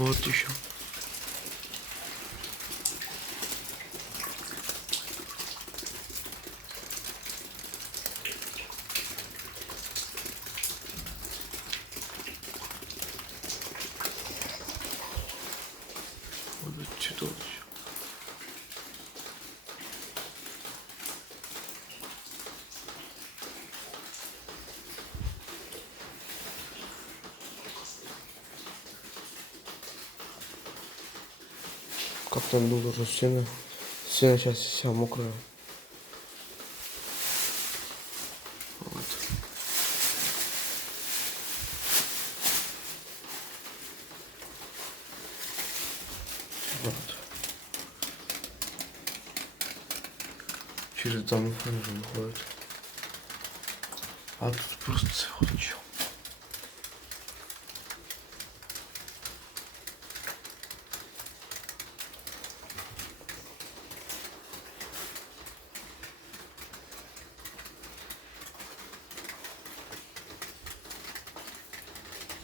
Вот еще. Вот отсюда вот еще. Как там было уже стена сейчас вся мокрая. Вот. Вот. Через домофон же выходит. А тут просто целый чел.